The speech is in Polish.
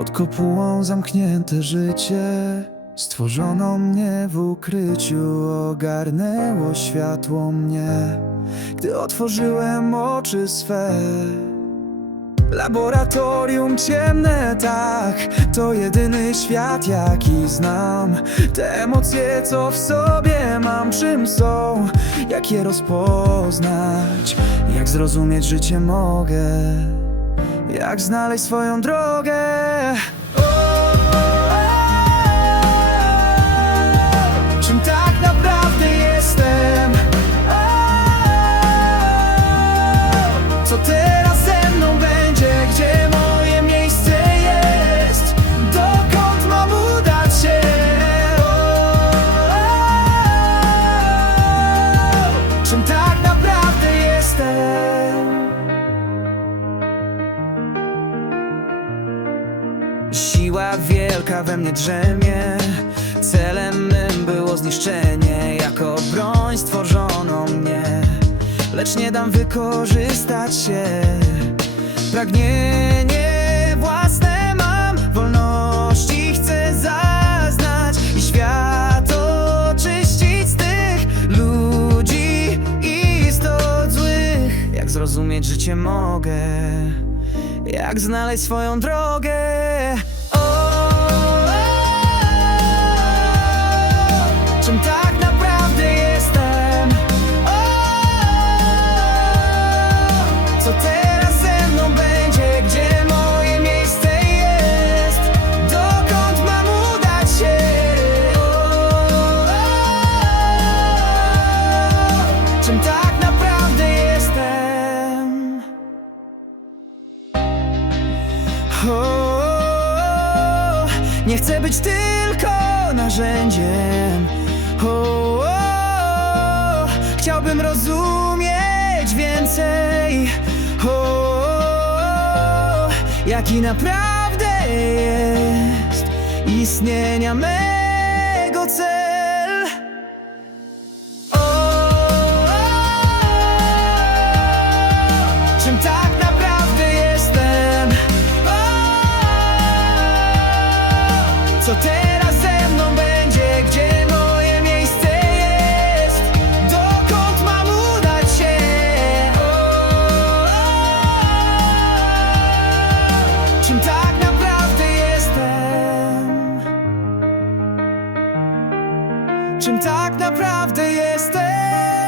Pod kopułą zamknięte życie Stworzono mnie w ukryciu Ogarnęło światło mnie Gdy otworzyłem oczy swe. Laboratorium ciemne, tak To jedyny świat jaki znam. Te emocje co w sobie mam Czym są, jak je rozpoznać? Jak zrozumieć życie mogę? Jak znaleźć swoją drogę Siła wielka we mnie drzemie. Celem mym było zniszczenie. Jako broń stworzono mnie. Lecz nie dam wykorzystać się. Pragnienie własne mam. Wolności chcę zaznać. I świat oczyścić z tych ludzi i istot złych. Jak zrozumieć życie mogę jak znaleźć swoją drogę? Nie chcę być tylko narzędziem. Chciałbym rozumieć więcej. Jaki naprawdę jest istnienia mego. tak naprawdę jestem